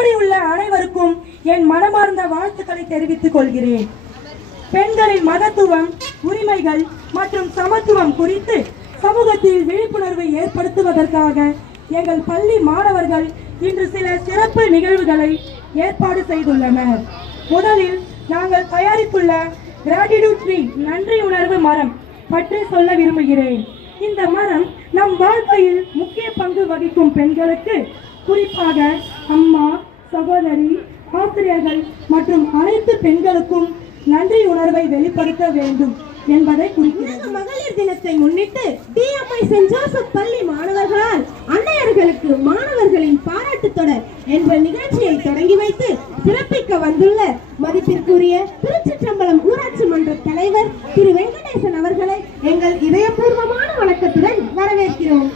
கூடியுள்ள அனைவருக்கும் என் மனமார்ந்த வாழ்த்துக்களை தெரிவித்துக் கொள்கிறேன். பெண்களின் மகத்துவம், உரிமைகள் மற்றும் சமத்துவம் குறித்து சமூகத்தில் விழிப்புணர்வை ஏற்படுத்துவதற்காக எங்கள் பள்ளி மாணவர்கள் இன்று சில சிறப்பு நிகழ்வுகளை ஏற்பாடு செய்துள்ளனர். முதலில் நாங்கள் தயாரித்துள்ள கிராட்டிடியூட் ட்ரீ, நன்றி உணர்வு மரம் பற்றி சொல்ல விரும்புகிறேன். இந்த மரம் நம் வாழ்க்கையில் முக்கிய பங்கு வகிக்கும் பெண்களுக்கு, குறிப்பாக அம்மா, சகோதரி, ஆசிரியர்கள் மற்றும் அனைத்து பெண்களுக்கும் நன்றி உணர்வை வெளிப்படுத்த வேண்டும் என்பதை குறிக்கிறது. மகளிர் தினத்தை முன்னிட்டு டிஎம்ஐ சென்ட் ஜோசப் பள்ளி மாணவர்களால் அன்னையர்களுக்கு மாணவர்களின் பாராட்டு தொடர் என்ற நிகழ்ச்சியை தொடங்கி வைத்து சிறப்பிக்க வந்துள்ள மதிப்பிற்குரிய திருச்சிற்றம்பலம் ஊராட்சி மன்ற தலைவர் திரு வெங்கடேசன் அவர்களை எங்கள் இதயபூர்வமான வணக்கத்துடன் வரவேற்கிறோம்.